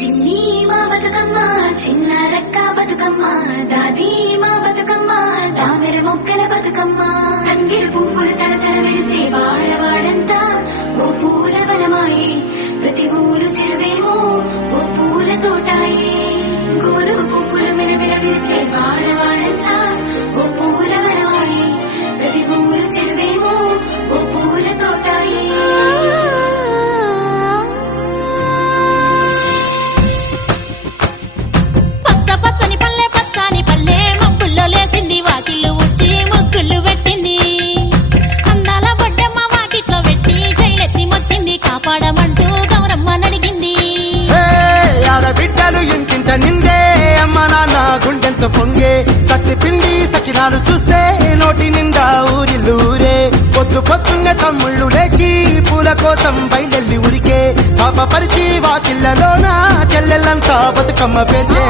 చిన్ని మా బతుకమ్మ చిన్న రక్క బతుకమ్మ దాది మా బతుకమ్మ దామెర మొక్కల బతుకమ్మ తంగిడు పువ్వులు తలతల వెలిసే వాడవాడంతా ఓ పూల వనమాయే ప్రతి ఊలు చెరువేమో ఓ పూల తోటాయే గోరు పువ్వులు మెరమెర వెలిసే వాడవాడంతా ఓ పూల వనమాయే ప్రతి ఊలు చెరువేమో ఓ పూల తోటాయే పచ్చని పల్లె పచ్చని పల్లె మబ్బుల్లో లేసింది వాకిళ్ళు ఉచ్చి ముగ్గులు పెట్టింది అందాల బొడ్డమ్మ వాకిట్లో పెట్టి జైలెత్తి మొచ్చింది కాపాడమంటూ గౌరమ్మ నడిగింది ఆడబిడ్డలు ఇంటింట నిందే అమ్మ నాన్న గుండెంతో పొంగే సత్తి పిండి సకినాలు చూస్తే నోటి నిండా ఊరిల్లూరే పొద్దు పొద్దున్నే తమ్ముళ్ళు లేచి పూల కోసం బయలెల్లి ఉరికే శాపపరిచి వాకిళ్లలోన చెల్లెళ్ళంతా బతుకమ్మ పేర్చే